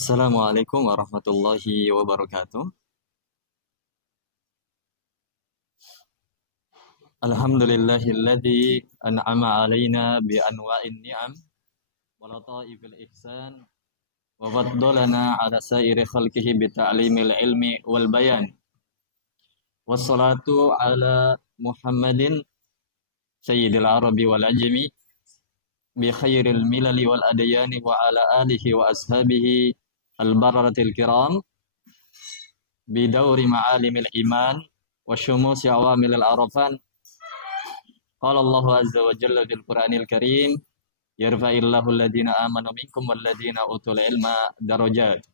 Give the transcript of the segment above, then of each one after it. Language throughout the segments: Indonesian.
Assalamualaikum warahmatullahi wabarakatuh. Alhamdulillahilladzi an'ama alaina bi anwa'in ni'am wa lataifil ihsan wa faddalana ala sairi khalqihi bi ta'limil ilmi wal bayan. Wassalatu ala Muhammadin sayyidil arabi wal ajami bi khairil milali wal adyani wa ala alihi wa ashabihi al bararatil kiram bi dauri ma'alimil iman wa syumusi awamil arafan. Qala Allah azza wa jalla fil Qur'anil Karim, yarfa'illahu alladhina amanu minkum walladhina utul ilma darajat.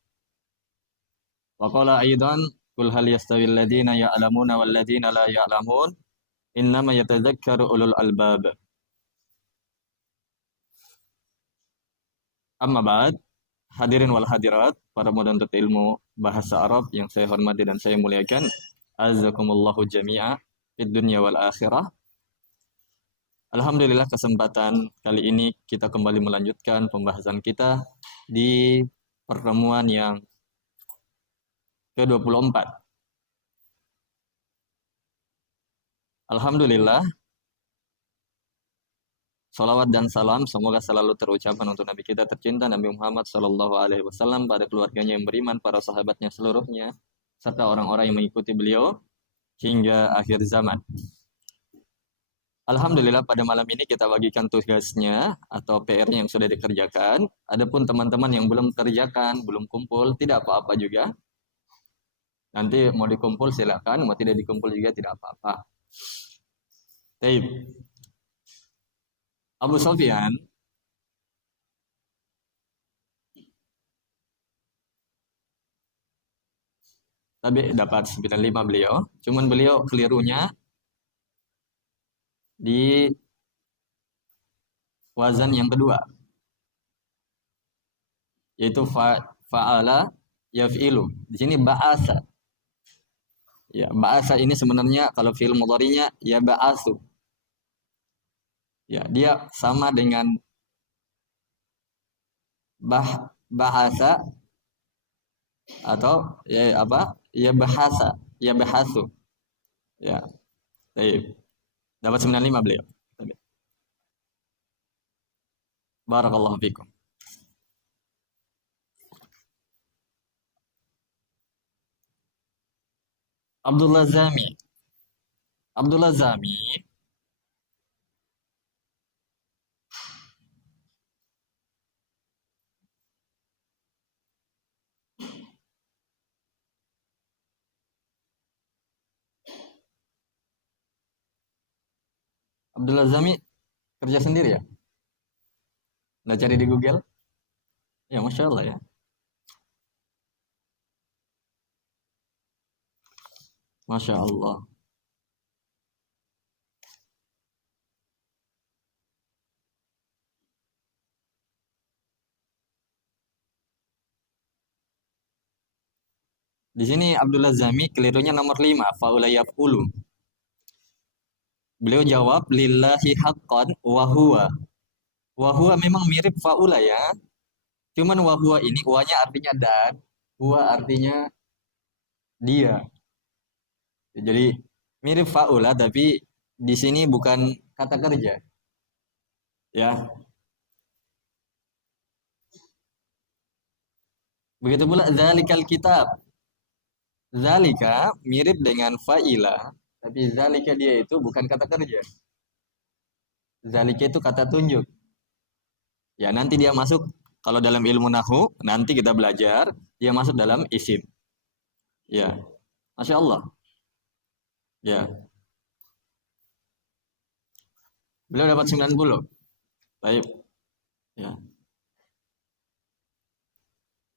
Wa qala aidan, qul hal yastawil ladhina ya'lamuna wal ladhina la ya'lamun, innama yatadzakkaru ulul albab. Amma ba'd, hadirin wal hadirat, para penuntut ilmu bahasa Arab yang saya hormati dan saya muliakan, azzakumullahu jami'a fid dunya wal akhirah. Alhamdulillah kesempatan kali ini kita kembali melanjutkan pembahasan kita di pertemuan yang ke-24. Alhamdulillah, salawat dan salam semoga selalu terucapkan untuk Nabi kita tercinta Nabi Muhammad SAW, pada keluarganya yang beriman, para sahabatnya seluruhnya, serta orang-orang yang mengikuti beliau hingga akhir zaman. Alhamdulillah pada malam ini kita bagikan tugasnya atau PR-nya yang sudah dikerjakan. Adapun teman-teman yang belum kerjakan, belum kumpul, tidak apa-apa juga. Nanti mau dikumpul silakan, mau tidak dikumpul juga tidak apa-apa. Baik. Abu Sofyan tapi dapat 95 beliau. Cuman beliau kelirunya di wazan yang kedua, yaitu fa'ala yaf'ilu. Di sini ba'asa. Ya, ba'asa ini sebenarnya kalau fi'il mudhari'nya ya ba'asu. Ya, dia sama dengan bahasa atau ya apa? Ya bahasa, ya bahasu. Ya. Baik. Dapat 95 beliau. Barakallahu fikum. Abdullah Zami. Abdullah Zami Abdullah Zami kerja sendiri ya? Nggak cari di Google? Ya, Masya Allah ya. Masya Allah. Di sini Abdullah Zami kelirunya nomor 5, faula yaf'ulu. Beliau jawab lillahi haqqan wa huwa. Wa huwa memang mirip faula ya. Cuman wa huwa ini wa-nya artinya dan, huwa artinya dia. Jadi mirip faula tapi di sini bukan kata kerja. Ya. Begitu pula zalikal kitab. Zalika mirip dengan fa'ila, tapi zalika dia itu bukan kata kerja. Zalika itu kata tunjuk. Ya, nanti dia masuk kalau dalam ilmu nahu, nanti kita belajar dia masuk dalam isim. Ya. Masya Allah. Ya. Beliau dapat 90. Baik. Ya.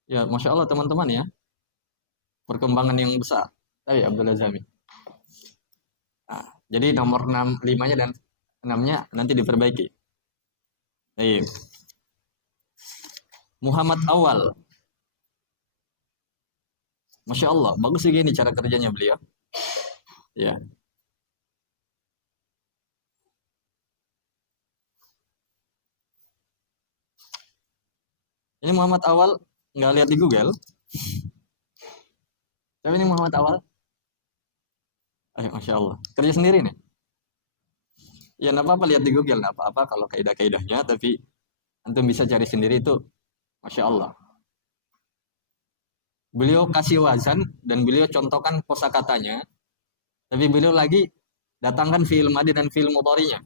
Ya, Masya Allah teman-teman ya. Perkembangan yang besar. Tapi Abdullah Zami. Nah, jadi nomor 6, 5-nya dan 6-nya nanti diperbaiki. Baik. Muhammad Awal. Masya Allah, bagus juga ini cara kerjanya beliau. Ya. Ini Muhammad Awal Nggak lihat di Google. Tapi ini Muhammad Awal. Masya Allah. Kerja sendiri nih. Ya nggak apa-apa lihat di Google, nggak apa-apa kalau kaidah-kaidahnya. Tapi antum bisa cari sendiri itu. Masya Allah. Beliau kasih wazan dan beliau contohkan kosakatanya. Tapi beliau lagi datangkan fi'il madi dan fi'il mudhari'nya.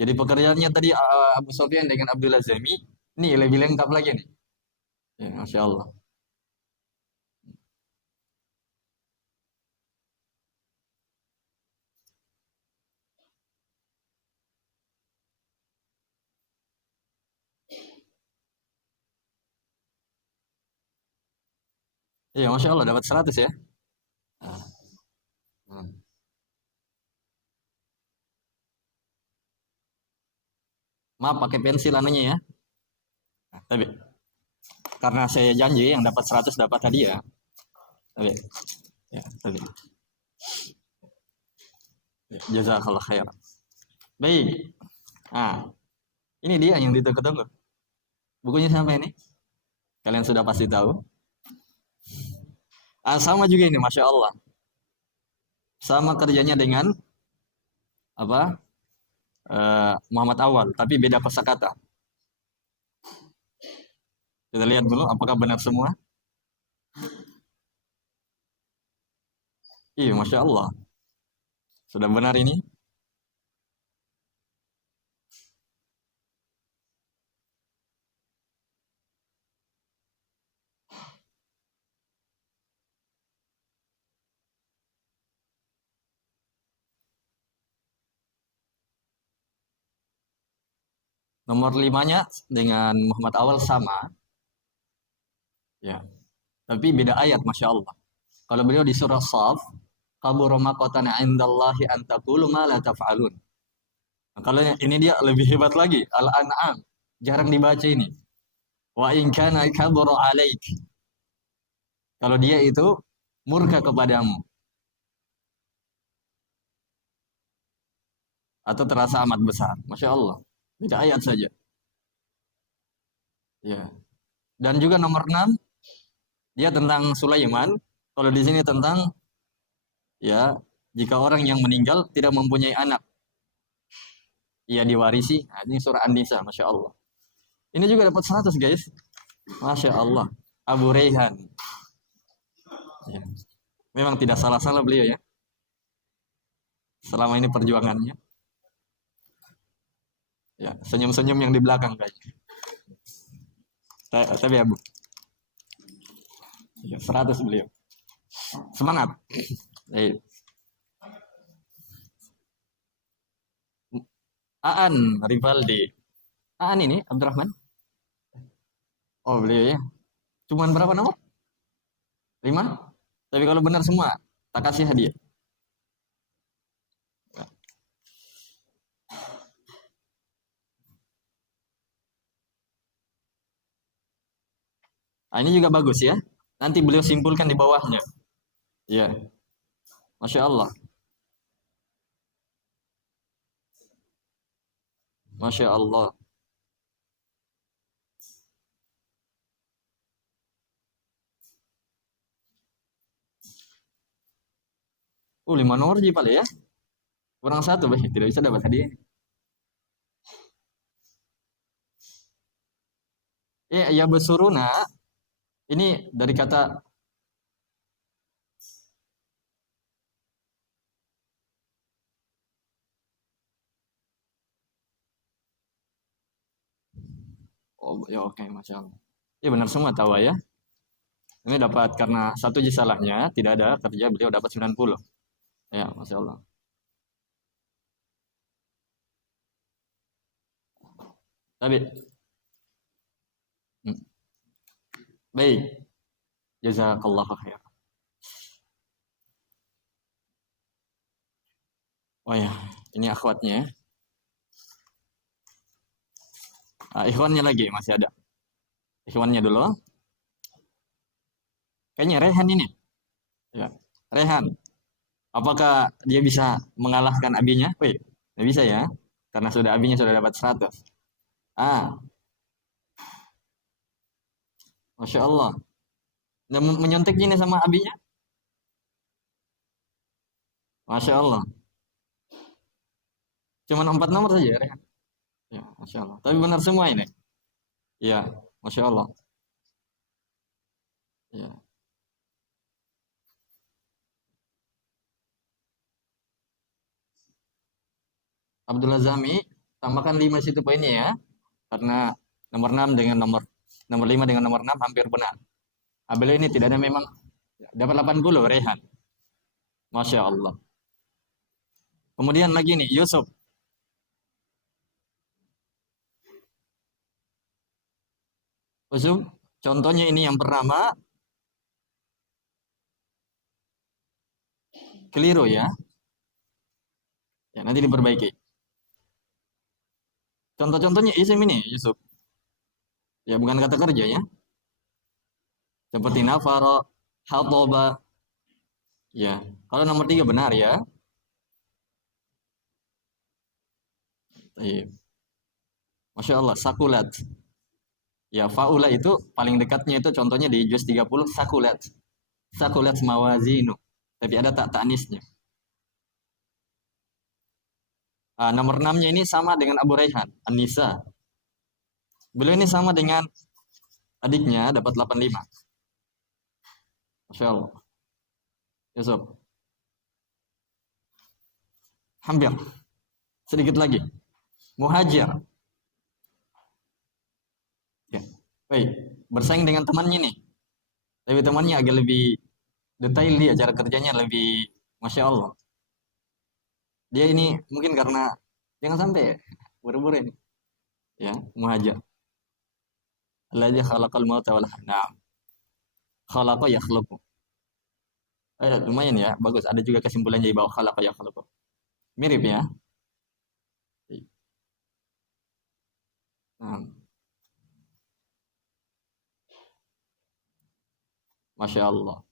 Jadi pekerjaannya tadi Abu Sofyan dengan Abdullah Zami. Ini lebih lengkap lagi nih. Ya, Masya Allah. Iya, Masya Allah dapat 100 ya. Ah, hmm. Maaf pakai pensil anunya ya. Tapi karena saya janji yang dapat 100 dapat hadiah. Tapi ya, tapi ya, jazakallah khair. Baik. Nah, ini dia yang ditunggu-tunggu. Bukunya sampai ini. Kalian sudah pasti tahu. Sama juga ini, Masya Allah. Sama kerjanya dengan apa? Muhammad Awal, tapi beda kosakata. Kita lihat dulu apakah benar semua. Iya, Masya Allah. Sudah benar ini. Nomor 5-nya dengan Muhammad Awal sama. Ya, tapi beda ayat, Masya Allah. Kalau beliau di surah Shaf, kabura maqatan indallahi an taqulu ma la taf'alun. Nah, kalau ini dia lebih hebat lagi, Al-An'am. Jarang dibaca ini. Wa in kana kabura alaik. Kalau dia itu murka kepadamu atau terasa amat besar. Masya Allah. Beda ayat saja. Ya. Dan juga nomor 6, dia tentang Sulaiman. Kalau di sini tentang ya, jika orang yang meninggal tidak mempunyai anak, ia diwarisi. Nah, ini surah An-Nisa, Masya Allah. Ini juga dapat 100 guys. Masya Allah. Abu Rayhan. Ya. Memang tidak salah-salah beliau ya. Selama ini perjuangannya. Ya, senyum-senyum yang di belakang guys. Tapi Abu. Ya, 100 beliau. Semangat. Aan Rivaldi. Aan ini Abdurrahman. Oh beliau ya. Cuman berapa nomor? 5. Tapi kalau benar semua, tak kasih hadiah. Nah, ini juga bagus ya. Nanti beliau simpulkan di bawahnya. Ya, Masya Allah. Masya Allah. Oh, 5 nomor aja paling ya. Kurang satu, bah. Tidak bisa dapat hadiah. Ya besuruna. Ini dari kata oh ya oke, Masya Allah. Ya benar semua tahu ya. Ini dapat karena satu salahnya tidak ada kerja beliau dapat 90. Ya, Masya Allah. Tapi hmm, baik. Jazakallahu khair. Oh ya, ini akhwatnya ya. Ikhwannya lagi masih ada. Ikhwannya dulu. Kayaknya Rehan ini. Ya. Rehan. Apakah dia bisa mengalahkan abinya? Wih, tidak bisa ya. Karena sudah abinya sudah dapat 100. Ah, Masya Allah. Dan menyontek ini sama abinya. Masya Allah. Cuman 4 nomor saja, Rehan. Ya, Masya Allah. Tapi benar semua ini. Ya, Masya Allah. Ya. Abdullah Zami, tambahkan 5 situ poinnya ya. Karena nomor 6 dengan nomor 5 dengan nomor 6 hampir benar. Beliau ini tidak ada memang dapat 80, Rehan. Masya Allah. Kemudian lagi nih, Yusuf. Yusuf, contohnya ini yang pertama, keliru ya. Ya, nanti diperbaiki. Contoh-contohnya isim ini, Yusuf. Ya, bukan kata kerja ya. Seperti nafaro, hatoba. Ya, kalau nomor 3 benar ya. Baik. Masya Allah, sakulat. Ya, faula itu paling dekatnya itu contohnya di juz 30, sakulat. Sakulat mawazinu. Tapi ada tak ta'nisnya. Nomor 6-nya ini sama dengan Abu Raihan, An-Nisa. Beliau ini sama dengan adiknya, dapat 85. Masya Allah. Yusuf. Hampir. Sedikit lagi. Muhajir. Ya. Baik. Bersaing dengan temannya nih. Tapi temannya agak lebih detail dia, cara kerjanya lebih Masya Allah. Dia ini mungkin karena jangan sampai ya, buru-buru ini. Ya, muhajir. Alladzi khalaqal mauta wal hayata. Nah, khalaqa yakhluqu. Lumayan ya, bagus. Ada juga kesimpulannya di bawah khalaqa yakhluqu. Mirip ya. Nah, Masya Allah.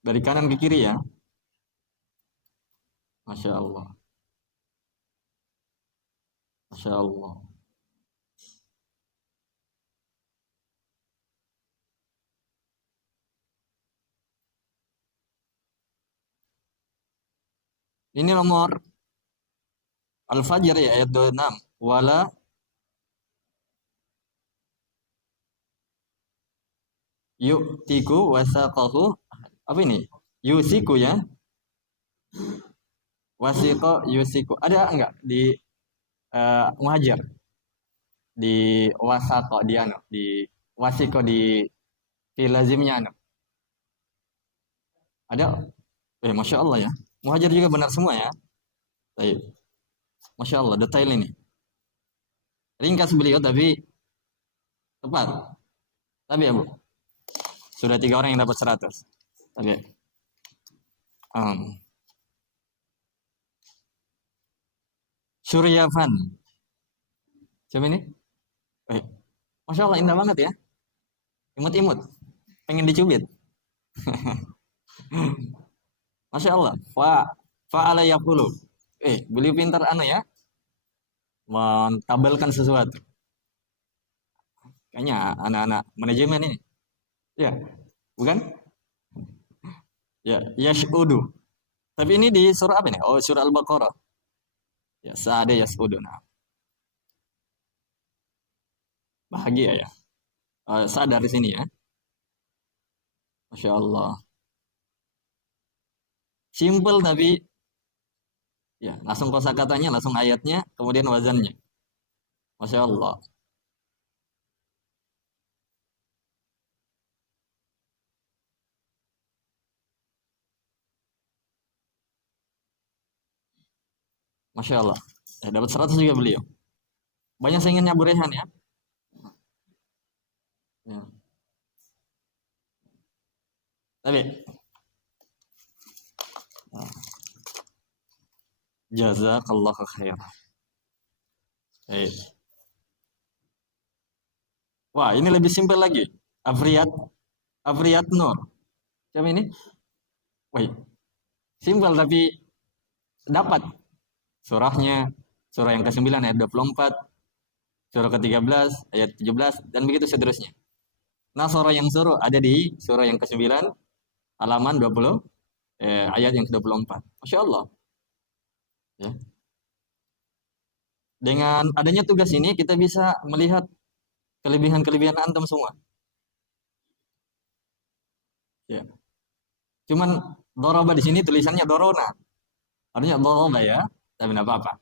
Dari kanan ke kiri ya. Masya Allah. Masya Allah. Ini nomor Al-Fajr ya, ayat 26. Wala yu'tiku wasaqahu. Apa ini? Yusiku ya. Wasiqo yusiku. Ada enggak di Muhajir? Di wasaqo di anu, di wasiko di lazimnya anu. Ada? Masya Allah ya. Muhajir juga benar semua ya. Baik. Masya Allah, detail ini. Ringkas beliau tapi tepat. Tapi ya Bu, sudah 3 orang yang dapat 100. Tapi um, Suryafan. Siapa ini? Masya Allah, indah banget ya. Imut-imut. Pengen dicubit. Masya Allah. Fa'ala yaqulu. Beliau pintar anu ya. Mentabelkan sesuatu. Kayaknya anak-anak manajemen ini. Ya, bukan? Ya, yash'udu. Tapi ini di surah apa nih? Oh, surah Al-Baqarah. Ya, sa'ada yas'udu. Nah, bahagia ya. Sadar di sini ya. Masya Allah. Simple tapi ya, langsung kosakatanya, langsung ayatnya, kemudian wazannya. Masya Allah. Masya Allah. Dapat 100 juga beliau. Banyak saingannya Abu Rehan ya. Ya. Tapi jazakallahu khairan. Eh. Wah, ini lebih simpel lagi. Afriyat, Afriyat Nur. Siapa ini? Wih, simpel tapi dapat. Surahnya, surah yang ke-9 ayat 24, surah ke-13 ayat 17, dan begitu seterusnya. Nah, surah yang suruh ada di surah yang ke-9, halaman 20, ayat yang ke-24. Masya Allah. Ya. Dengan adanya tugas ini, kita bisa melihat kelebihan-kelebihan antum semua. Ya. Cuman doroba di sini tulisannya dorona. Artinya doroba ya, tapi tidak apa-apa.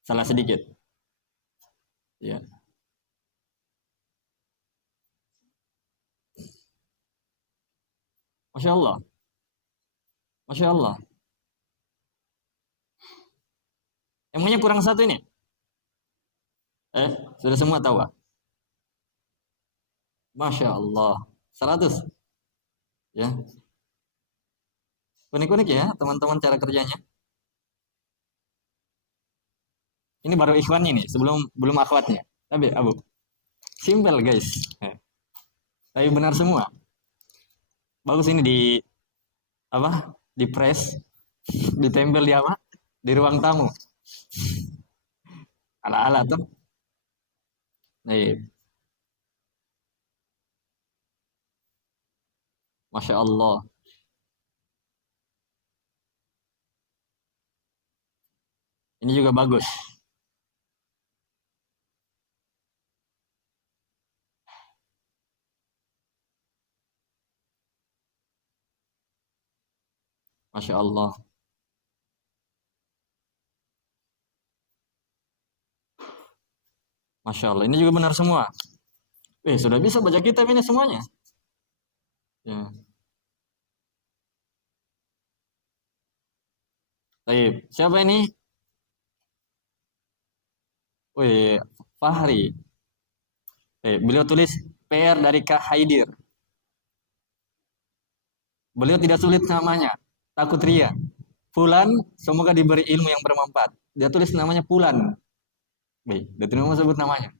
Salah sedikit. Ya. Masya Allah. Masya Allah. Emangnya kurang satu ini? Sudah semua tahu, ah? Masya Allah. 100. Ya. Unik-unik ya teman-teman cara kerjanya. Ini baru ikhwannya nih, sebelum belum akhwatnya. Tapi Abu, simple guys. Tapi benar semua. Bagus ini di apa? Di press, ditempel di apa? Di ruang tamu. Ala-ala tuh. Nih, Masya Allah. Ini juga bagus. Masya Allah. Masya Allah. Ini juga benar semua. Sudah bisa baca kitab ini semuanya. Ya. Baik. Siapa ini? Wih, Fahri. Beliau tulis PR dari Kak Haidir. Beliau tidak sulit namanya. Takut ria. Fulan, semoga diberi ilmu yang bermanfaat. Dia tulis namanya Fulan. Dia tidak mau sebut namanya.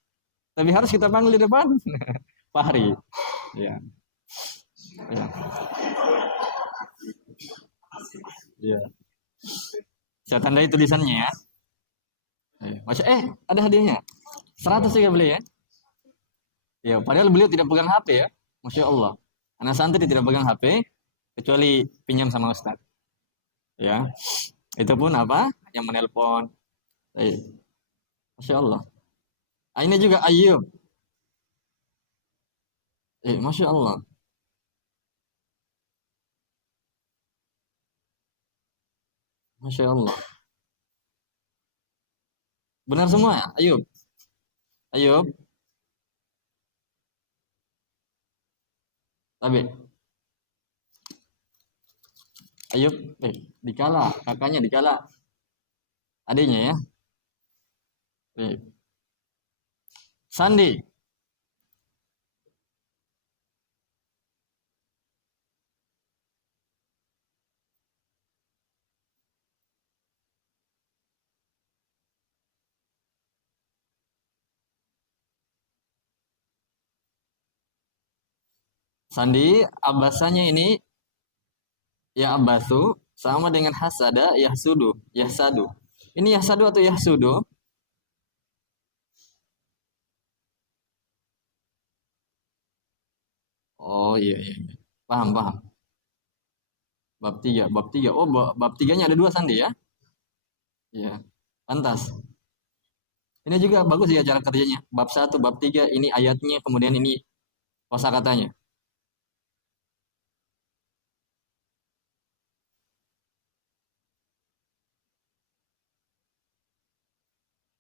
Tapi harus kita panggil di depan. Fahri. Ya. Ya. Ya. Saya tandai tulisannya ya. Ada hadiahnya. 100 juga beli ya. Ya, padahal beliau tidak pegang HP ya. Masya Allah. Anak santri tidak pegang HP kecuali pinjam sama Ustaz. Ya. Itu pun apa? Yang menelpon. Masya Allah. Ini juga Ayub. Masya Allah. Masya Allah. Benar semua ya, Ayub. Ayub. Tapi Ayub, dikala, kakaknya dikala. Adiknya ya. Sandi. Sandi, abasannya ini ya abasu sama dengan hasada, yahsudu, yahsadu. Ini yahsadu atau yahsudu? Oh iya, iya, iya. Paham, paham. Bab 3, bab 3. Oh, bab 3-nya ada dua sandi ya? Iya, pantas. Ini juga bagus ya cara kerjanya. Bab 1, bab 3 ini ayatnya, kemudian ini kosakatanya.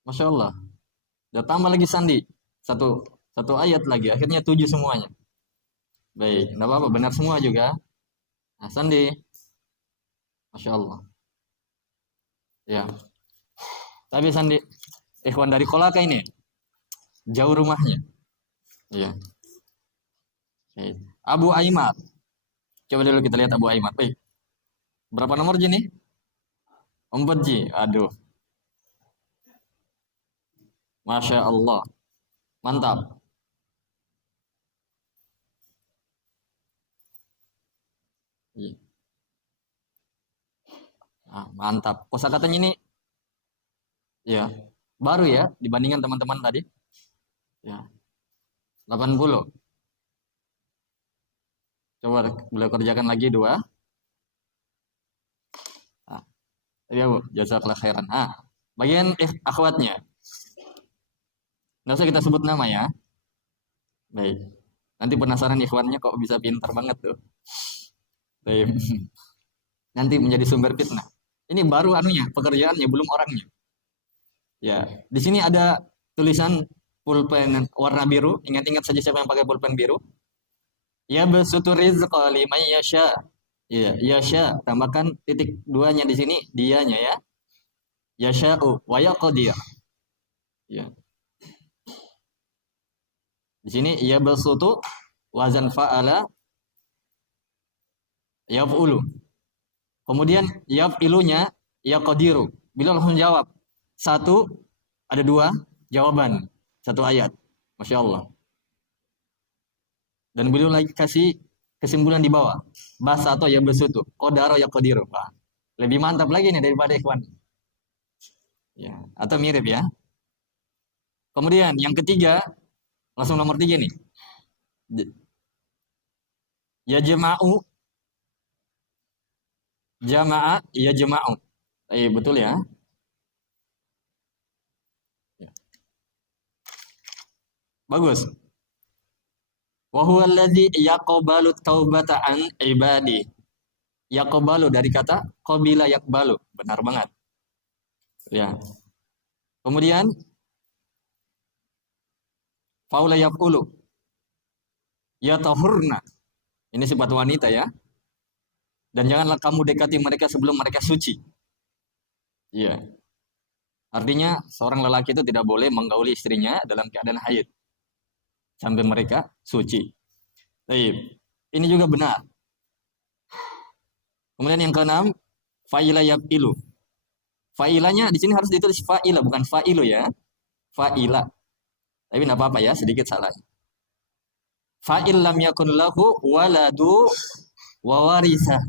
Masya Allah. Udah tambah lagi sandi. Satu satu ayat lagi. Akhirnya 7 semuanya. Baik, enggak apa-apa. Benar semua juga. Nah, sandi. Masya Allah. Ya. Tapi sandi, ikhwan dari Kolaka ini jauh rumahnya. Iya. Baik. Abu Aimat. Coba dulu kita lihat Abu Aimat. Baik. Berapa nomor Ji nih? 4 Ji. Aduh. Masya Allah. Mantap. Iya. Mantap. Kosakatanya ini ya baru ya dibandingkan teman-teman tadi. Ya, 80. Coba beliau kerjakan lagi dua. Nah, ya Bu, jazakallah khairan. Bagian akhwatnya. Nggak usah kita sebut nama ya. Baik. Nanti penasaran ikhwannya kok bisa pintar banget tuh. Baik. Nanti menjadi sumber fitnah. Ini baru anunya, pekerjaannya, belum orangnya. Ya, di sini ada tulisan pulpen warna biru. Ingat-ingat saja siapa yang pakai pulpen biru. Ya besutu rizqa liman yasha. Iya, yasha. Tambahkan titik duanya di sini, dianya ya. Yasha'u wa yaqdir. Ya. Di sini ya besutu wazan fa'ala yaf'ulu. Kemudian yaf'ilunya yaqdiru. Bila langsung jawab. Satu, ada dua jawaban. Satu ayat. Masya Allah. Dan beliau lagi kasih kesimpulan di bawah. Bahasa atau ya besutu. Qadara ya qadiru. Lebih mantap lagi nih daripada ikhwan. Ya, atau mirip ya. Kemudian yang ketiga, langsung nomor 3 nih. Ya jama'u. Jama'a ya jama'u. Betul ya. Bagus. Wa huwa alladzi yaqbalu taubata an ibadi. Yaqbalu dari kata qabila yaqbalu. Benar banget. Ya. Kemudian faula yaqulu. Ya tahurna. Ini sifat wanita ya. Dan janganlah kamu dekati mereka sebelum mereka suci. Iya. Artinya seorang lelaki itu tidak boleh menggauli istrinya dalam keadaan haid. Sampai mereka suci. Baik. Ini juga benar. Kemudian yang keenam, fa'ila yaf'ilu. Fa'ilanya di sini harus ditulis fa'ila bukan fa'ilu ya. Fa'ila. Tapi enggak apa-apa ya, sedikit salah. Fa'il lam yakun lahu waladu wa warisah.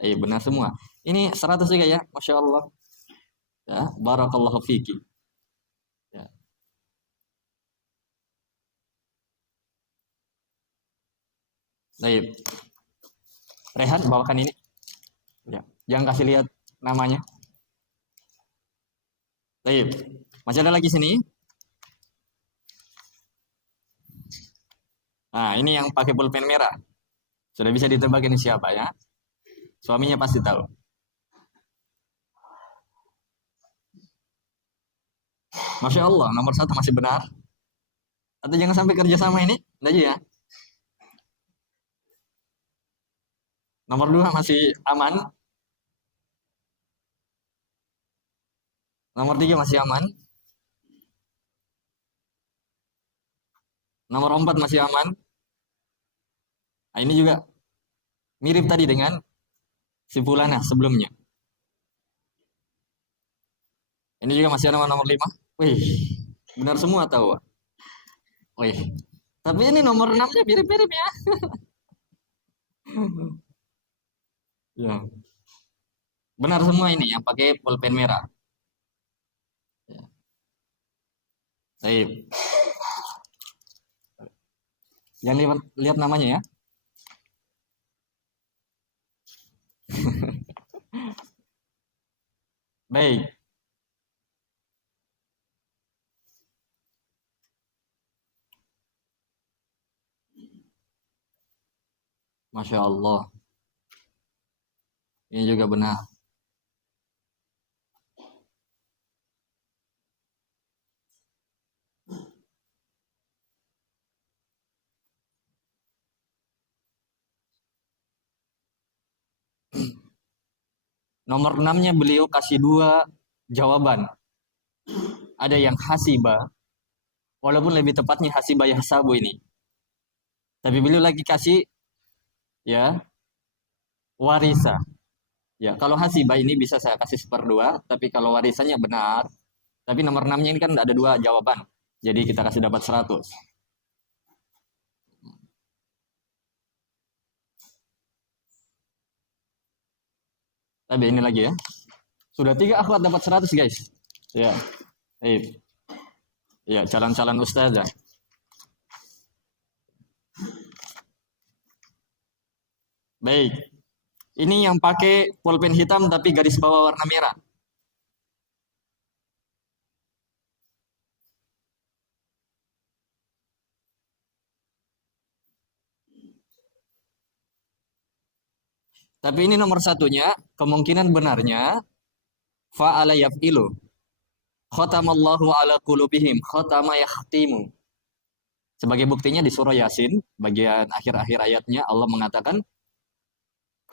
Benar semua. Ini 100 juga ya, Masya Allah. Ya, barakallahu fiki. Ya. Baik. Rehan bawakan ini. Ya. Jangan kasih lihat namanya. Baik. Masih ada lagi sini. Nah, ini yang pakai pulpen merah. Sudah bisa ditebak ini siapa ya? Suaminya pasti tahu. Masya Allah, nomor 1 masih benar. Atau jangan sampai kerja sama ini, enggak ya. Nomor 2 masih aman. Nomor 3 masih aman. Nomor 4 masih aman. Nah, ini juga mirip tadi dengan si Fulana sebelumnya. Ini juga masih ada nomor 5. Wih, benar semua tahu. Wih, tapi ini nomor 6-nya mirip-mirip ya. Ya. Benar semua ini yang pakai pulpen merah. Ya. Baik. Jangan lihat namanya ya. Baik. Masya Allah. Ini juga benar. Nomor 6-nya beliau kasih 2 jawaban. Ada yang hasiba. Walaupun lebih tepatnya hasiba yahsabu ini. Tapi beliau lagi kasih ya warisa. Ya, kalau hasibah ini bisa saya kasih 1/2, tapi kalau warisannya benar, Tapi nomor 6-nya ini kan ada dua jawaban. Jadi kita kasih dapat 100. Tapi ini lagi ya. Sudah 3 akhwat dapat 100 guys. Ya. Baik. Ya, calon-calon ustazah. Baik. Ini yang pakai pulpen hitam tapi garis bawah warna merah. Tapi ini nomor satunya, kemungkinan benarnya fa'ala yaf'ilu. Khatamallahu ala qulubihim, khatama yakhtimu. Sebagai buktinya di surah Yasin, bagian akhir-akhir ayatnya Allah mengatakan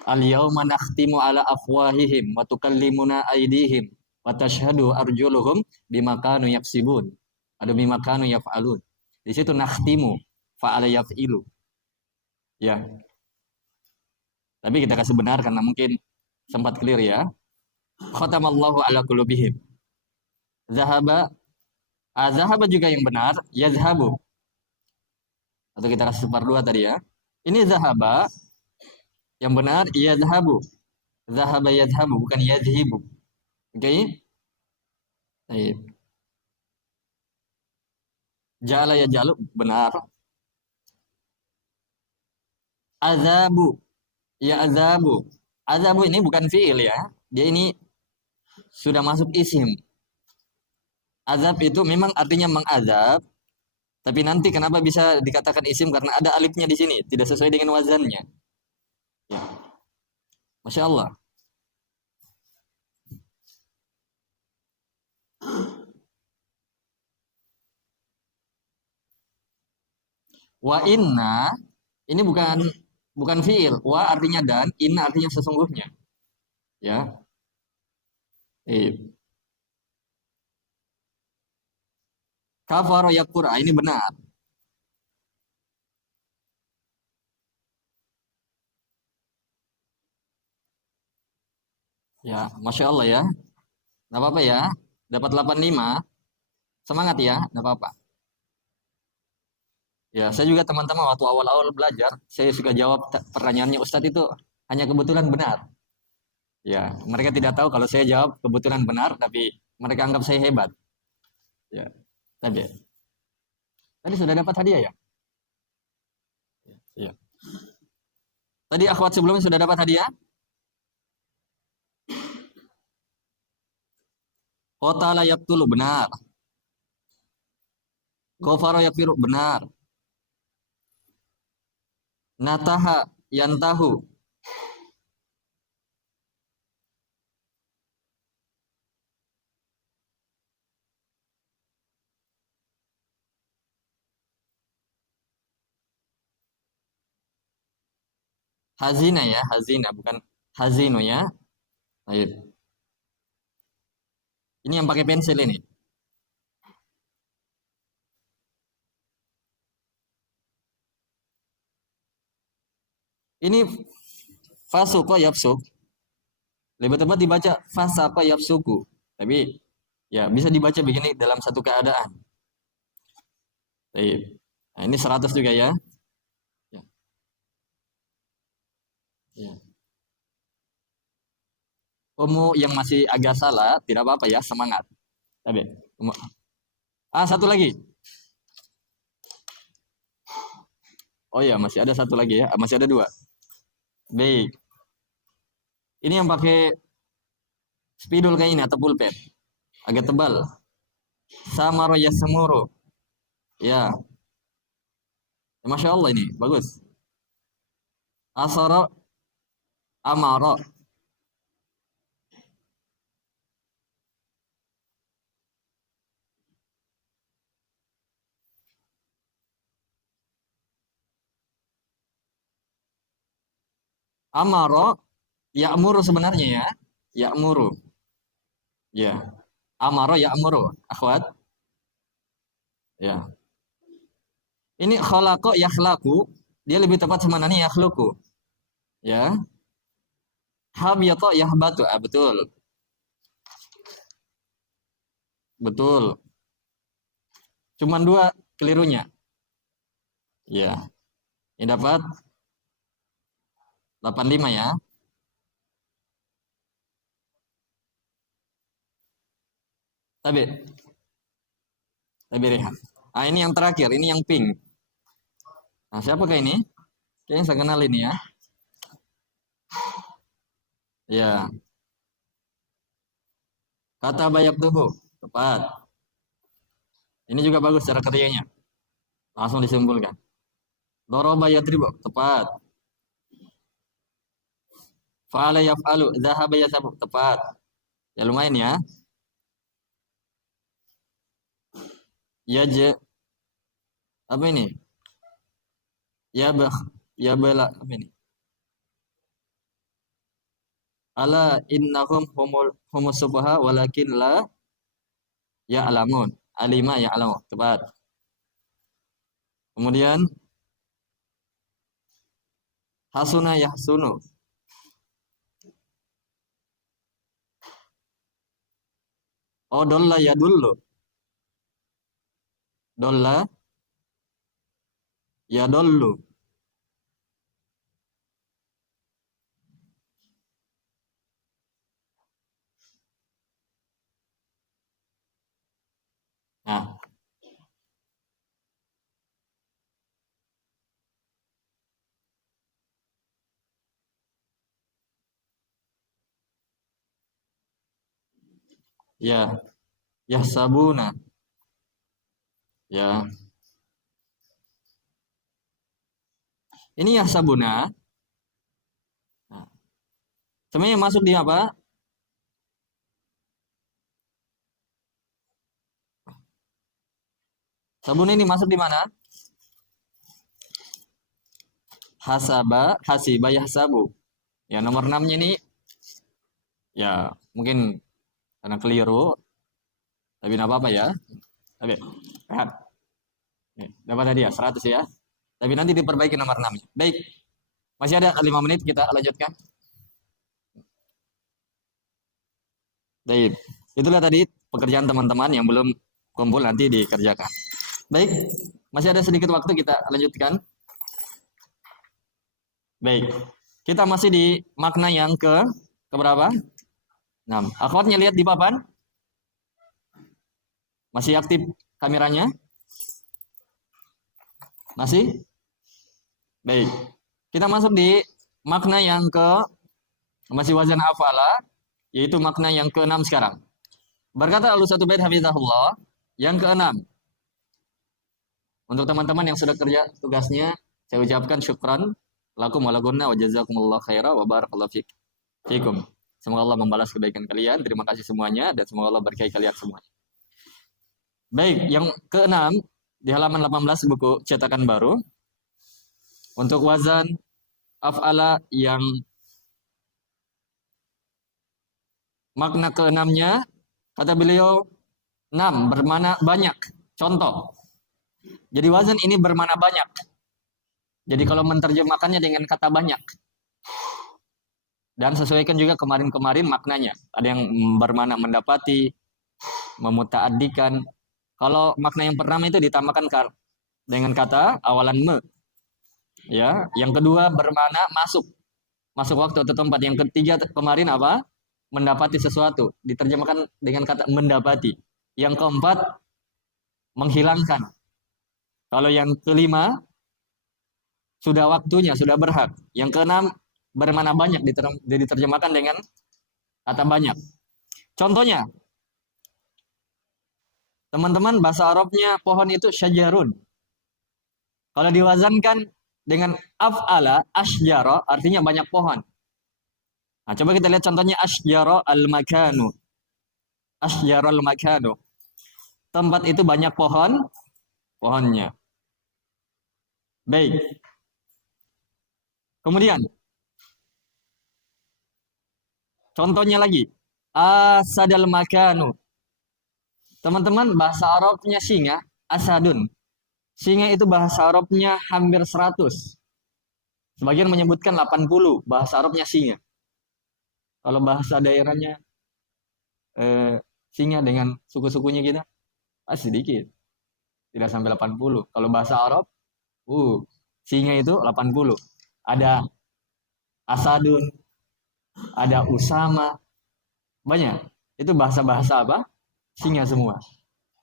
Al-yawma nakhtimu ala afwahihim wa tukallimuna aydihim wa tashhadu arjuluhum bima kanu yaksibun. Ada bima kanu yaf'alun. Di situ nakhtimu fa'ala yaf'ilu. Ya. Tapi kita kasih benar karena mungkin sempat clear ya. Khatamallahu ala qulubihim. Zahaba. Zahaba juga yang benar, yazhabu. Atau kita kasih separ 2 tadi ya. Ini zahaba yang benar yazhabu. Zahaba yazhabu bukan yazhibu. Oke? Okay? Baik. Jala yajalu benar. Azabu. Ya azabu. Azabu ini bukan fiil ya. Dia ini sudah masuk isim. Azab itu memang artinya mengazab. Tapi nanti kenapa bisa dikatakan isim? Karena ada alifnya di sini. Tidak sesuai dengan wazannya. Ya. Masya Allah. Wa inna. Ini bukan fiil. Wa artinya dan. Inna artinya sesungguhnya. Ya. Kafaro yakfur. Ini benar. Ya, Masya Allah ya. Nggak apa-apa ya. Dapat 85. Semangat ya. Nggak apa-apa. Ya, saya juga teman-teman waktu awal-awal belajar, saya suka jawab pertanyaannya Ustadz itu hanya kebetulan benar. Ya, mereka tidak tahu kalau saya jawab kebetulan benar, tapi mereka anggap saya hebat. Ya, tadi sudah dapat hadiah ya? Ya. Tadi akhwat sebelumnya sudah dapat hadiah? Kota layak dulu benar. Gofaro yakfiru benar. Nataha yantahu. Hazina ya, hazina bukan hazino ya. Baik. Ini yang pakai pensil ini. Ini fasuko yapsuk. Lebih tepat dibaca fasako yapsuku. Tapi ya bisa dibaca begini dalam satu keadaan. Baik. Nah, ini 100 juga ya. Ya. Ya. Kamu yang masih agak salah, tidak apa-apa ya, semangat. Tapi, satu lagi. Oh ya, masih ada satu lagi ya, masih ada 2. Baik. Ini yang pakai spidol kayak ini atau pulpen. Agak tebal. Samaro yasamuro. Ya. Masya Allah ini, bagus. Asaro amaro. Amaro ya'muru sebenarnya ya. Ya'muru. Ya. Amaro ya'muru. Akhwat. Ya. Ini khalaqo yakhlaqu. Dia lebih tepat sebenarnya yakhluqu. Ya. Habyato yahbatu. Betul. Betul. Cuman dua kelirunya. Ya. Ini dapat 85 ya. Tapi rehat. Ah, ini yang terakhir, ini yang pink. Nah, siapakah ini? Kayaknya saya kenal ini ya. Ya. Kata bayak tubuh. Tepat. Ini juga bagus cara kerjanya. Langsung disimpulkan. Doroba yadribu. Tepat. Fa'ala yaf'alu. Zahaba yasabu. Tepat. Ya lumayan ya. Ya apa ini? Ya bah ya bala apa ini? Ala innahum humus subaha walakin la ya'lamun. Alima ya'lamu. Tepat. Kemudian hasuna yahsunu. Oh, dolla ya dulu. Dolla ya dulu. Nah, ya, yahsabuna. Ya. Ini yahsabuna. Nah, sebenarnya masuk di apa? Sabuna ini masuk di mana? Hasaba, hasiba, yahsabu. Ya, nomor 6-nya ini ya mungkin karena keliru, tapi tidak apa-apa ya. Oke, lihat. Nih, dapat tadi ya, 100 ya. Tapi nanti diperbaiki nomor 6-nya. Baik, masih ada 5 menit, kita lanjutkan. Baik, itulah tadi pekerjaan teman-teman yang belum kumpul nanti dikerjakan. Baik, masih ada sedikit waktu, kita lanjutkan. Baik, kita masih di makna yang keberapa? 6. Akhwatnya lihat di papan. Masih aktif kameranya? Masih? Baik. Kita masuk di makna yang masih wazan afala, yaitu makna yang ke-6 sekarang. Berkata Al-Ustadz Ubaid hafizahullah, yang ke-6. Untuk teman-teman yang sudah kerja tugasnya, saya ucapkan syukran lakum wa lakunna wa jazakumullah khaira wa barakallahu fikum. Semoga Allah membalas kebaikan kalian. Terima kasih semuanya dan semoga Allah berkahi kalian semuanya. Baik, yang ke-6 di halaman 18 buku cetakan baru. Untuk wazan af'ala yang makna ke-6-nya kata beliau 6 bermakna banyak. Contoh. Jadi wazan ini bermakna banyak. Jadi kalau menerjemahkannya dengan kata banyak. Dan sesuaikan juga kemarin-kemarin maknanya. Ada yang bermakna mendapati, memutaaddikan. Kalau makna yang pertama itu ditambahkan dengan kata awalan me. Ya, yang kedua bermakna masuk. Masuk waktu atau tempat. Yang ketiga kemarin apa? Mendapati sesuatu. Diterjemahkan dengan kata mendapati. Yang keempat menghilangkan. Kalau yang kelima sudah waktunya, sudah berhak. Yang keenam bermakna banyak, diterjemahkan dengan kata banyak. Contohnya, teman-teman bahasa Arabnya pohon itu syajarun. Kalau diwazankan dengan af'ala, asjara, artinya banyak pohon. Nah, coba kita lihat contohnya asjara al-makanu. Asjara al-makanu. Tempat itu banyak pohonnya. Baik. Kemudian, contohnya lagi, asadal makanu. Teman-teman, bahasa Arabnya singa, asadun. Singa itu bahasa Arabnya hampir 100. Sebagian menyebutkan 80 bahasa Arabnya singa. Kalau bahasa daerahnya singa dengan suku-sukunya kita? Sedikit. Tidak sampai 80. Kalau bahasa Arab, singa itu 80. Ada asadun, ada usama, banyak. Itu bahasa-bahasa apa? Singa semua.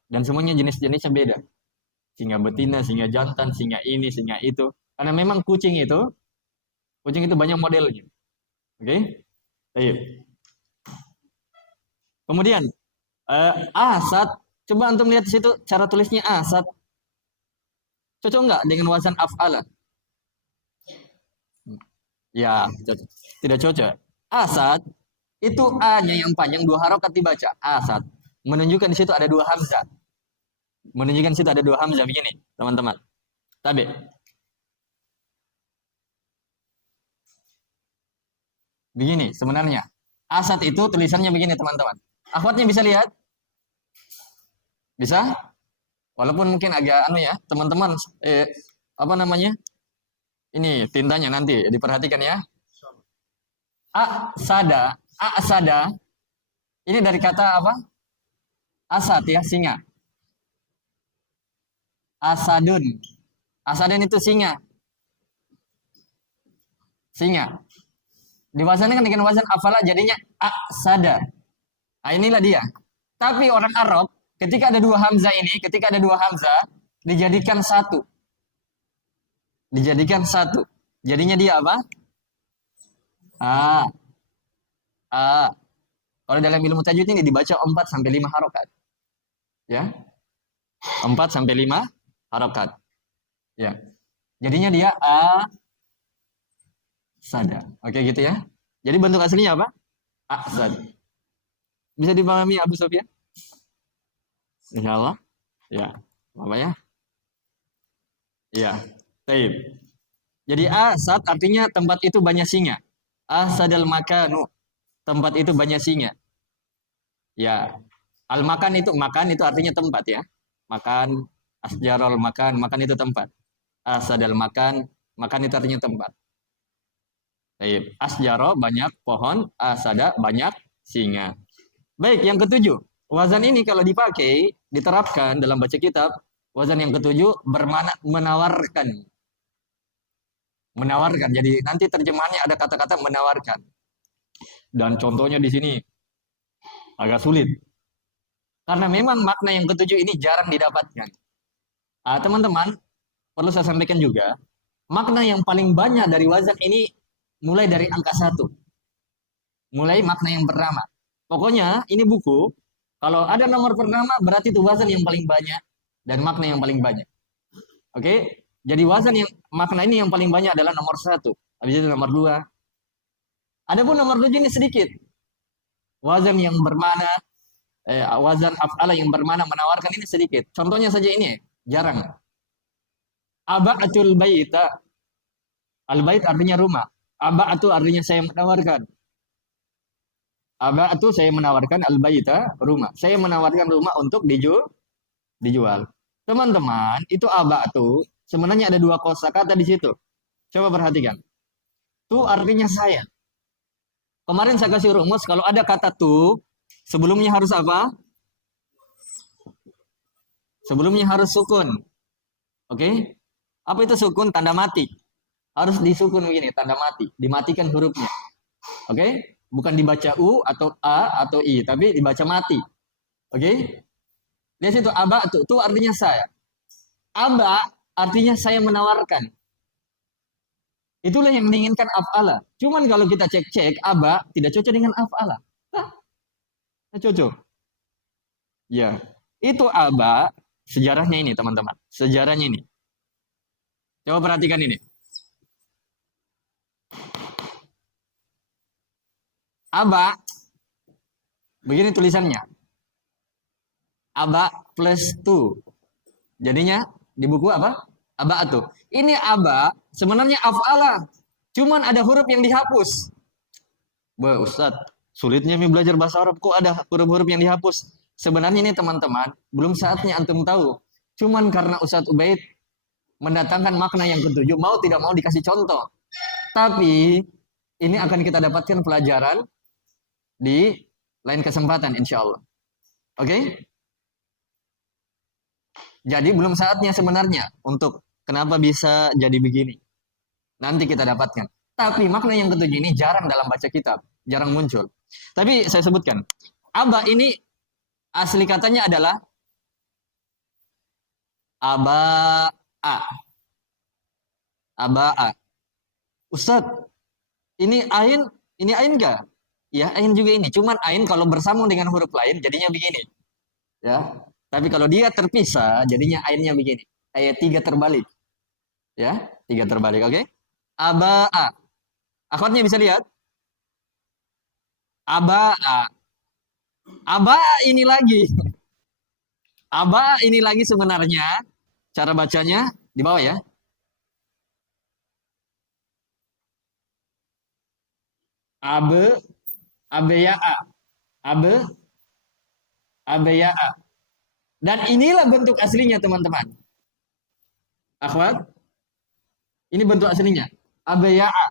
Dan semuanya jenis-jenisnya beda. Singa betina, singa jantan, singa ini, singa itu. Karena memang kucing itu banyak modelnya. Oke? Ayo. Kemudian asad, coba antum lihat di situ cara tulisnya asad. Cocok nggak dengan wazan af'ala? Ya, cocok. Tidak cocok. Asad itu A-nya yang panjang 2 harokat dibaca. Asad. Menunjukkan di situ ada 2 hamzah. Menunjukkan di situ ada 2 hamzah begini, teman-teman. Tabe. Begini sebenarnya. Asad itu tulisannya begini, teman-teman. Akhwatnya bisa lihat? Bisa? Walaupun mungkin agak teman-teman apa namanya? Ini tintanya nanti diperhatikan ya. Asada. Ini dari kata apa? Asad ya, singa. Asadun. Asadun itu singa. Singa. Diwazankan dengan wazan afala jadinya asada. Nah, inilah dia. Tapi orang Arab ketika ada 2 hamzah dijadikan satu. Dijadikan satu. Jadinya dia apa? Kalau dalam ilmu tajwid ini dibaca 4 sampai 5 harokat. Ya. 4 sampai 5 harokat. Ya. Jadinya dia sada. Oke gitu ya. Jadi bentuk aslinya apa? Asad. Bisa dipahami Abu Sofyan? Insyaallah. Ya. Apa ya? Ya. Baik. Jadi asad artinya tempat itu banyak singa. Asadal makanu. Tempat itu banyak singa. Ya. Al-makan itu artinya tempat ya. Makan, asjarul makan itu tempat. Asadal makan itu artinya tempat. Baik, asjaro banyak pohon, asada banyak singa. Baik, yang ketujuh. Wazan ini kalau dipakai, diterapkan dalam baca kitab, wazan yang ketujuh bermakna menawarkan. Menawarkan. Jadi nanti terjemahannya ada kata-kata menawarkan. Dan contohnya di sini agak sulit. Karena memang makna yang ketujuh ini jarang didapatkan. Teman-teman, perlu saya sampaikan juga, makna yang paling banyak dari wazan ini mulai dari angka 1. Mulai makna yang pertama. Pokoknya ini buku, kalau ada nomor pertama berarti itu wazan yang paling banyak dan makna yang paling banyak. Oke? Jadi wazan yang makna ini yang paling banyak adalah nomor 1. Habis itu nomor 2. Adapun nomor 7 ini sedikit. Wazan yang bermana wazan af'ala yang bermana menawarkan ini sedikit. Contohnya saja ini, jarang. Aba'atul baita. Al-bait artinya rumah. Aba'atu artinya saya menawarkan. Aba'atu saya menawarkan, al-baita rumah. Saya menawarkan rumah untuk dijual. Teman-teman, itu aba'atu sebenarnya ada 2 kosakata di situ. Coba perhatikan. Tu artinya saya. Kemarin saya kasih rumus kalau ada kata tu sebelumnya harus apa? Sebelumnya harus sukun. Oke? Apa itu sukun? Tanda mati. Harus disukun begini, tanda mati. Dimatikan hurufnya. Oke? Bukan dibaca U atau A atau I, tapi dibaca mati. Oke? Lihat situ, aba tu artinya saya. Aba artinya saya menawarkan. Itulah yang diinginkan af'ala. Cuman kalau kita cek-cek, aba tidak cocok dengan af'ala. Cocok. Ya. Itu aba, sejarahnya ini teman-teman. Sejarahnya ini. Coba perhatikan ini. Aba, begini tulisannya. Aba plus tu. Jadinya di buku apa? Aba itu. Ini aba sebenarnya af'ala. Cuman ada huruf yang dihapus. Wah Ustadz, sulitnya nih belajar bahasa Arab. Kok ada huruf-huruf yang dihapus? Sebenarnya ini teman-teman, belum saatnya antum tahu. Cuman karena Ustadz Ubaid mendatangkan makna yang ketujuh, mau tidak mau dikasih contoh. Tapi ini akan kita dapatkan pelajaran di lain kesempatan insya Allah. Oke? Jadi belum saatnya sebenarnya untuk kenapa bisa jadi begini. Nanti kita dapatkan. Tapi makna yang ketujuh ini jarang dalam baca kitab, jarang muncul. Tapi saya sebutkan, aba ini asli katanya adalah aba a, aba a. Ustadz, ini ain enggak? Ya, ain juga ini. Cuman ain kalau bersambung dengan huruf lain jadinya begini. Ya. Tapi kalau dia terpisah jadinya ainnya begini. Ayat tiga terbalik. Ya, tiga terbalik, oke? Aba a. Akhwatnya bisa lihat? Aba a. Aba ini lagi. Aba ini lagi sebenarnya cara bacanya di bawah ya. Abe, abeya a. Abe, abeya a. Dan inilah bentuk aslinya teman-teman. Akhwat, ini bentuk aslinya. Abeya a.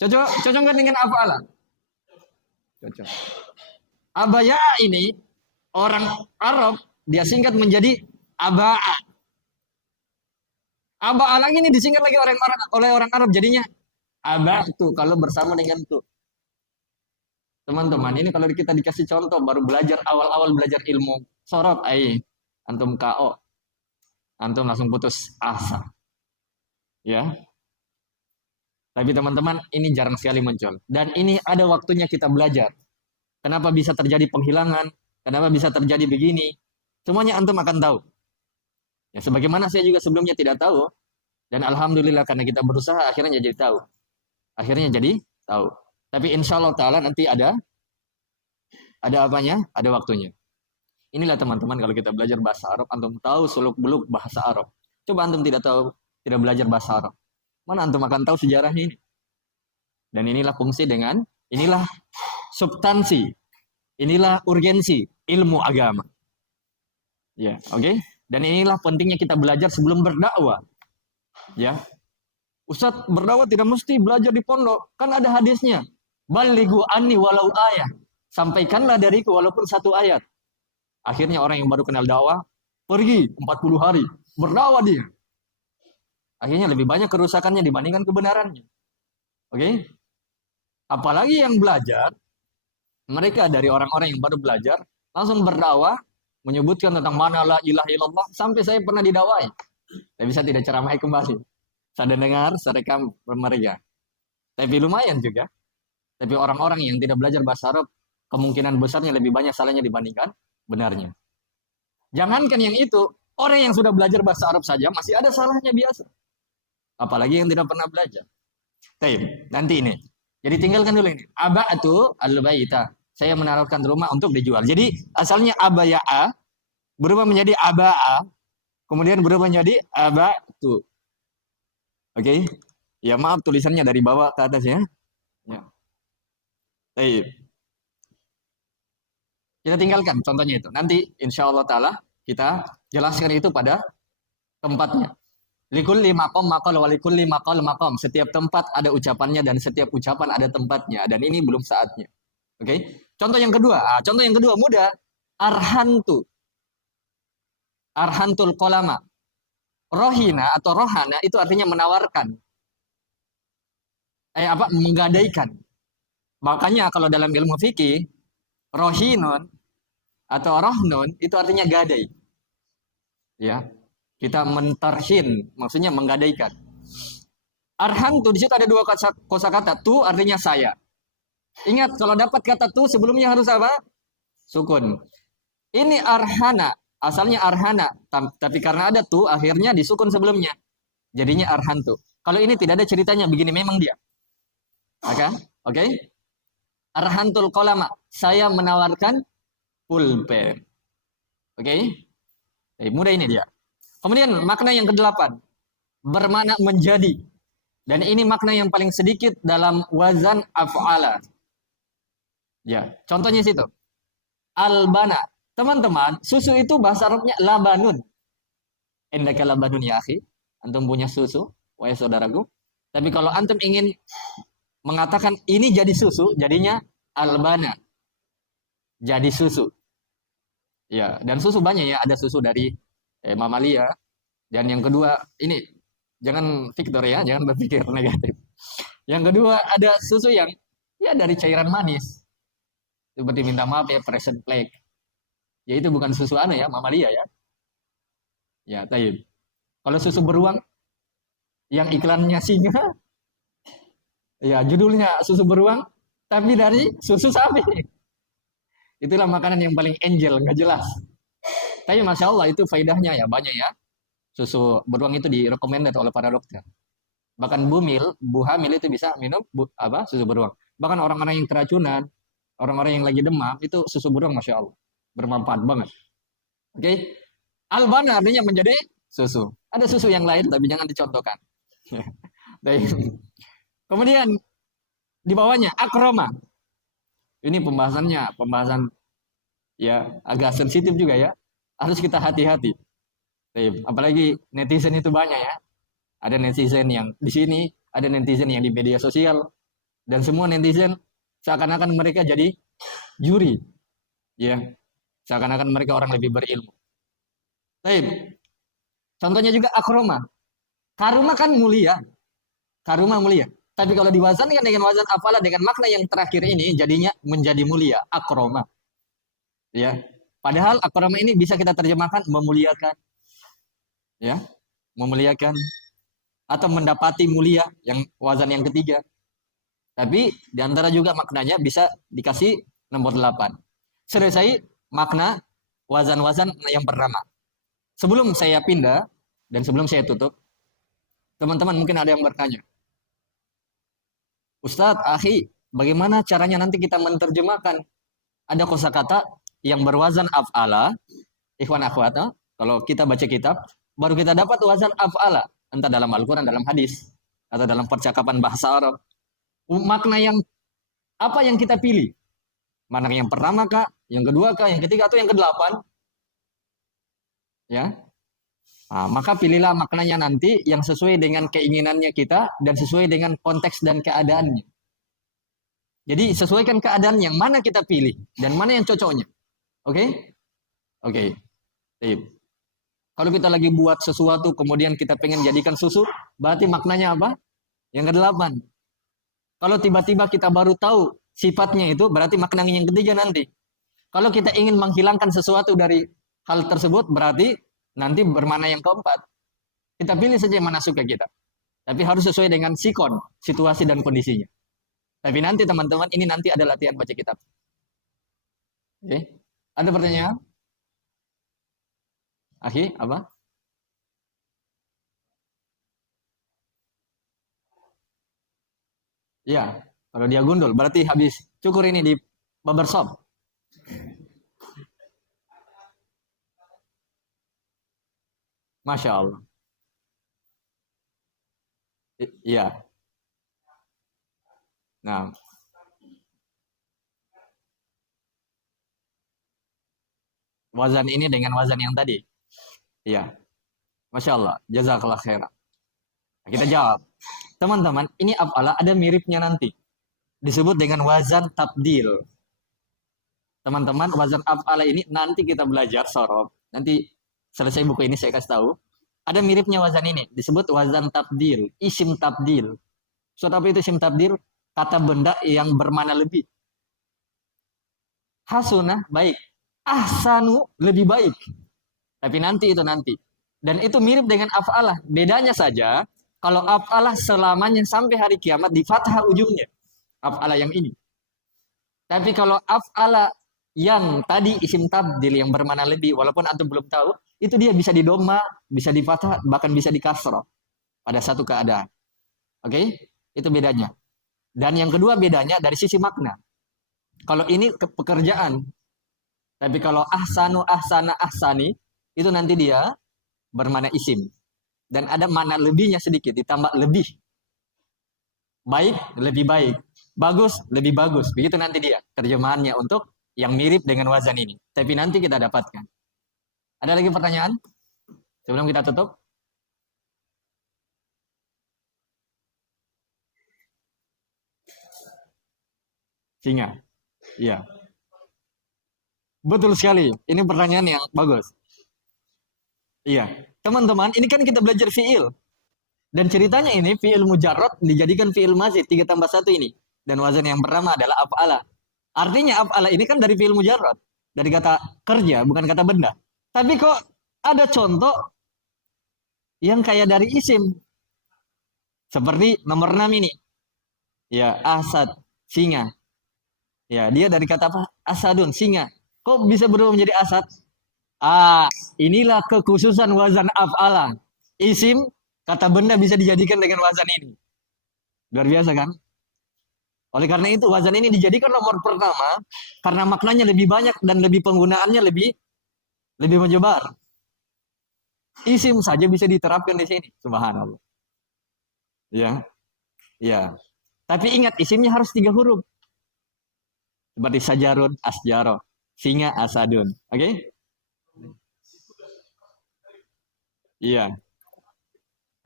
Cocok kan dengan afala? Cocok. Abaya ini orang Arab dia singkat menjadi aba'a. Aba'a lagi ini disingkat lagi oleh orang Arab jadinya aba'tu kalau bersama dengan tu. Teman-teman, ini kalau kita dikasih contoh baru belajar awal-awal belajar ilmu sorot antum KO. Antum langsung putus asa. Ya. Tapi teman-teman, ini jarang sekali muncul dan ini ada waktunya kita belajar. Kenapa bisa terjadi penghilangan? Kenapa bisa terjadi begini? Semuanya antum akan tahu. Ya, sebagaimana saya juga sebelumnya tidak tahu. Dan alhamdulillah karena kita berusaha akhirnya jadi tahu. Akhirnya jadi tahu. Tapi insya Allah ta'ala nanti ada apanya? Ada waktunya. Inilah teman-teman kalau kita belajar bahasa Arab, antum tahu seluk-beluk bahasa Arab. Coba antum tidak tahu, tidak belajar bahasa Arab. Mana antum akan tahu sejarahnya ini. Dan inilah fungsi inilah substansi, inilah urgensi ilmu agama. Ya, oke. Dan inilah pentingnya kita belajar sebelum berdakwah. Ya. Ustadz, berdakwah tidak mesti belajar di pondok, kan ada hadisnya. Balighu anni walau ayat. Sampaikanlah dariku walaupun satu ayat. Akhirnya orang yang baru kenal dakwah pergi 40 hari berdakwah dia. Akhirnya lebih banyak kerusakannya dibandingkan kebenarannya. Oke? Apalagi yang belajar, mereka dari orang-orang yang baru belajar langsung berdakwah menyebutkan tentang mana la ilaha illallah sampai saya pernah didakwai. Tapi saya tidak ceramai kembali. Saya dengar, saya rekam mereka. Tapi lumayan juga. Tapi orang-orang yang tidak belajar bahasa Arab kemungkinan besarnya lebih banyak salahnya dibandingkan benarnya. Jangankan yang itu, orang yang sudah belajar bahasa Arab saja masih ada salahnya biasa. Apalagi yang tidak pernah belajar. Tapi nanti ini. Jadi tinggalkan dulu ini. Aba'atu al-baita. Saya menaruhkan rumah untuk dijual. Jadi asalnya abaya'a berubah menjadi aba'a. Kemudian berubah menjadi aba'tu. Oke. Ya maaf tulisannya dari bawah ke atas ya. Ya. Baik. Kita tinggalkan contohnya itu. Nanti insya Allah ta'ala kita jelaskan itu pada tempatnya. Likulli maqam maqal wa likulli maqal maqam. Setiap tempat ada ucapannya dan setiap ucapan ada tempatnya. Dan ini belum saatnya. Oke. Contoh yang kedua. Contoh yang kedua mudah. Arhantu. Arhantul kolama. Rohina atau rohana itu artinya menawarkan. Menggadaikan. Makanya kalau dalam ilmu fikih rohinun atau rohnun itu artinya gadai. Ya. Kita mentarhin, maksudnya menggadaikan. Arhan tuh di situ ada dua kosakata. Tu artinya saya. Ingat kalau dapat kata tu sebelumnya harus apa? Sukun. Ini arhana, asalnya arhana, tapi karena ada tu akhirnya disukun sebelumnya. Jadinya arhan tu. Kalau ini tidak ada ceritanya begini memang dia. Oke? Arhantul kolama. Saya menawarkan pulpen. Oke? Mudah ini dia. Kemudian makna yang kedelapan. Bermakna menjadi. Dan ini makna yang paling sedikit dalam wazan af'ala. Ya, contohnya situ. Albana. Teman-teman, susu itu bahasa Arabnya labanun. Indaka labanun ya akhi. Antum punya susu, wahai saudaraku. Tapi kalau antum ingin mengatakan ini jadi susu, jadinya albana. Jadi susu. Ya, dan susu banyak ya. Ada susu dari mamalia. Dan yang kedua, ini jangan Victor ya, jangan berpikir negatif. Yang kedua, ada susu yang ya dari cairan manis. Seperti minta maaf ya, present plague. Ya itu bukan susu anu ya, mamalia ya. Ya, taib. Kalau susu beruang yang iklannya singa, ya judulnya susu beruang, tapi dari susu sapi. Itulah makanan yang paling angel, nggak jelas. Tapi Masya Allah itu faedahnya ya, banyak ya. Susu beruang itu direkomendasi oleh para dokter. Bahkan bu hamil itu bisa minum susu beruang. Bahkan orang-orang yang keracunan, orang-orang yang lagi demam, itu susu beruang Masya Allah. Bermanfaat banget. Oke. Okay? Albana artinya menjadi susu. Ada susu yang lain tapi jangan dicontohkan. Kemudian di bawahnya akroma. Ini pembahasan ya agak sensitif juga ya. Harus kita hati-hati. Apalagi netizen itu banyak ya. Ada netizen yang di sini, ada netizen yang di media sosial, dan semua netizen seakan-akan mereka jadi juri, ya. Seakan-akan mereka orang lebih berilmu. Baik. Contohnya juga akroma. Karuma kan mulia, karuma mulia. Tapi kalau diwazan kan dengan wazan afala dengan makna yang terakhir ini jadinya menjadi mulia, akroma. Ya. Padahal akroma ini bisa kita terjemahkan memuliakan, ya, memuliakan atau mendapati mulia yang wazan yang ketiga. Tapi diantara juga maknanya bisa dikasih nomor 8. Selesai makna wazan-wazan yang pertama. Sebelum saya pindah dan sebelum saya tutup, teman-teman mungkin ada yang bertanya, Ustadz, akhi, bagaimana caranya nanti kita menerjemahkan? Ada kosakata yang berwazan af'ala, ikhwan akhwat, kalau kita baca kitab, baru kita dapat wazan af'ala, entah dalam Al-Quran, dalam hadis, atau dalam percakapan bahasa Arab. Makna yang apa yang kita pilih? Mana yang pertama kah, yang kedua kah, yang ketiga atau yang kedelapan? Ya, nah, maka pilihlah maknanya nanti yang sesuai dengan keinginannya kita dan sesuai dengan konteks dan keadaannya. Jadi sesuaikan keadaan yang mana kita pilih dan mana yang cocoknya. Oke? Oke. Kalau kita lagi buat sesuatu kemudian kita pengen jadikan susu, berarti maknanya apa? Yang kedelapan. Kalau tiba-tiba kita baru tahu sifatnya itu, berarti maknanya yang ketiga nanti. Kalau kita ingin menghilangkan sesuatu dari hal tersebut, berarti nanti bermana yang keempat. Kita pilih saja yang mana suka kita. Tapi harus sesuai dengan sikon, situasi dan kondisinya. Tapi nanti teman-teman, ini nanti ada latihan baca kitab. Oke. Ada pertanyaan? Akhi, apa? Ya, kalau dia gundul, berarti habis cukur ini di barbershop. Masya Allah. Iya. Nah, wazan ini dengan wazan yang tadi. Iya. Masya Allah. Jazakallah khairan. Kita jawab. Teman-teman, ini af'ala ada miripnya nanti. Disebut dengan wazan tabdil. Teman-teman, wazan af'ala ini nanti kita belajar sorob. Nanti selesai buku ini saya kasih tahu. Ada miripnya wazan ini. Disebut wazan tabdil. Isim tabdil. Suatu apa itu isim tabdil? Kata benda yang bermana lebih. Hasunah, baik. Ahsanu, lebih baik. Tapi nanti itu nanti. Dan itu mirip dengan af'alah. Bedanya saja, kalau af'alah selamanya sampai hari kiamat di fathah ujungnya. Af'alah yang ini. Tapi kalau af'alah yang tadi isim tabdil yang bermana lebih, walaupun antum belum tahu, itu dia bisa di doma, bisa di fathah, bahkan bisa di kasroh pada satu keadaan. Oke? Okay? Itu bedanya. Dan yang kedua bedanya dari sisi makna. Kalau ini pekerjaan, tapi kalau ahsanu, ahsana, ahsani, itu nanti dia bermana isim. Dan ada makna lebihnya sedikit, ditambah lebih. Baik, lebih baik. Bagus, lebih bagus. Begitu nanti dia terjemahannya untuk yang mirip dengan wazan ini. Tapi nanti kita dapatkan. Ada lagi pertanyaan? Sebelum kita tutup? Singa. Iya. Betul sekali. Ini pertanyaan yang bagus. Iya. Teman-teman, ini kan kita belajar fiil. Dan ceritanya ini fiil mujarrad dijadikan fiil mazid 3 tambah 1 ini. Dan wazan yang pertama adalah af'ala. Artinya af'ala ini kan dari fiil mujarrad. Dari kata kerja, bukan kata benda. Tapi kok ada contoh yang kayak dari isim. Seperti nomor 6 ini. Ya, asad, singa. Ya, dia dari kata apa? Asadun, singa. Kok bisa berubah menjadi asad? Inilah kekhususan wazan af'ala. Isim, kata benda bisa dijadikan dengan wazan ini. Luar biasa kan? Oleh karena itu wazan ini dijadikan nomor pertama karena maknanya lebih banyak dan lebih penggunaannya lebih menyebar. Isim saja bisa diterapkan di sini. Subhanallah. Ya, ya. Tapi ingat isimnya harus 3 huruf. Seperti sajarun, asjaro, singa, asadun. Oke? Iya.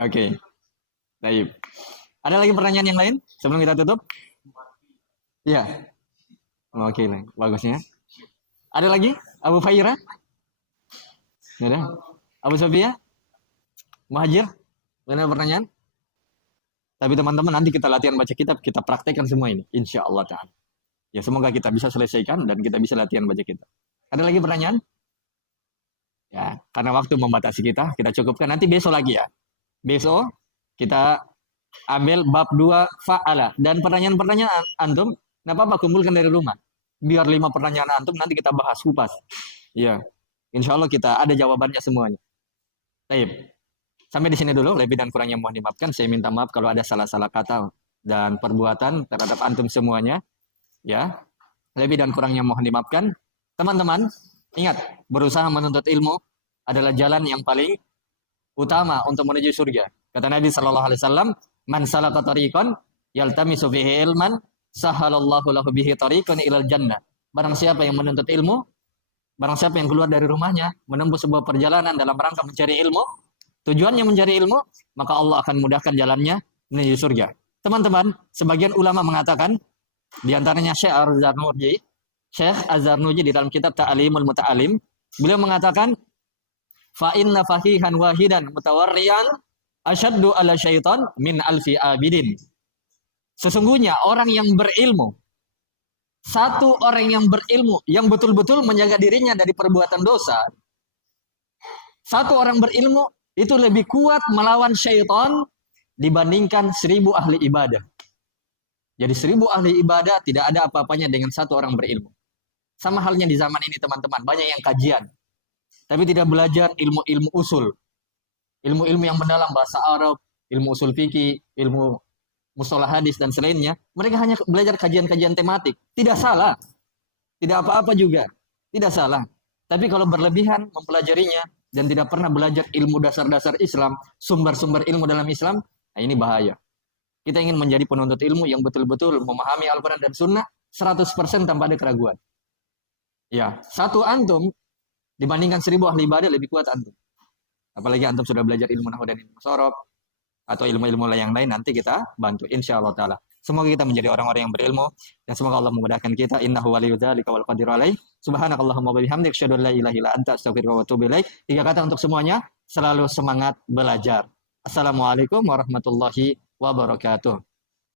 Oke. Baik. Ada lagi pertanyaan yang lain sebelum kita tutup? Iya. Oke, bagusnya. Ada lagi? Abu Faira? Nggak ada? Abu Sofia? Muhajir? Ada pertanyaan? Tapi teman-teman nanti kita latihan baca kitab, kita praktekkan semua ini. Insya Allah ta'ala. Ya semoga kita bisa selesaikan dan kita bisa latihan baca kitab. Ada lagi pertanyaan? Ya, karena waktu membatasi kita cukupkan. Nanti besok lagi ya. Besok kita ambil bab 2 fa'ala. Dan pertanyaan-pertanyaan antum, nggak apa-apa kumpulkan dari rumah. Biar 5 pertanyaan antum nanti kita bahas kupas. Ya, insya Allah kita ada jawabannya semuanya. Baik. Sampai di sini dulu, lebih dan kurangnya mohon dimaafkan. Saya minta maaf kalau ada salah-salah kata dan perbuatan terhadap antum semuanya. Ya, lebih dan kurangnya mohon dimaafkan. Teman-teman, ingat, berusaha menuntut ilmu adalah jalan yang paling utama untuk menuju surga. Kata Nabi Shallallahu Alaihi Wasallam, "Man salaka tariqan yaltamisu fihi ilman, sahalallahu lahu bihi tariqan ilal jannah." Barang siapa yang menuntut ilmu, barang siapa yang keluar dari rumahnya menempuh sebuah perjalanan dalam rangka mencari ilmu, tujuannya mencari ilmu, maka Allah akan mudahkan jalannya menuju surga. Teman-teman, sebagian ulama mengatakan, di antaranya Syekh Az-Zarnuji di dalam kitab Ta'alimul Muta'alim, beliau mengatakan, fa inna fahihan wahidan mutawarrian asyaddu ala syaitan min alfi abidin. Sesungguhnya orang yang berilmu, satu orang yang berilmu yang betul-betul menjaga dirinya dari perbuatan dosa, satu orang berilmu itu lebih kuat melawan syaitan dibandingkan 1000 ahli ibadah. Jadi 1000 ahli ibadah tidak ada apa-apanya dengan satu orang berilmu. Sama halnya di zaman ini teman-teman, banyak yang kajian, tapi tidak belajar ilmu-ilmu usul. Ilmu-ilmu yang mendalam bahasa Arab, ilmu usul fikih, ilmu mustalah hadis dan selainnya. Mereka hanya belajar kajian-kajian tematik. Tidak salah. Tidak apa-apa juga. Tidak salah. Tapi kalau berlebihan mempelajarinya dan tidak pernah belajar ilmu dasar-dasar Islam, sumber-sumber ilmu dalam Islam, nah ini bahaya. Kita ingin menjadi penuntut ilmu yang betul-betul memahami Al-Quran dan Sunnah 100% tanpa ada keraguan. Ya, satu antum dibandingkan 1000 ahli ibadah lebih kuat antum. Apalagi antum sudah belajar ilmu nahwu dan ilmu sorof atau ilmu-ilmu yang lain, nanti kita bantu insya Allah ta'ala. Semoga kita menjadi orang-orang yang berilmu dan semoga Allah memudahkan kita. Innahu waliyyu dzalika wal qadiru alaih. Subhanakallahumma wa bihamdika asyhadu an la ilaha illa anta astaghfiruka wa atubu ilaik. 3 kata untuk semuanya, selalu semangat belajar. Assalamualaikum warahmatullahi wabarakatuh.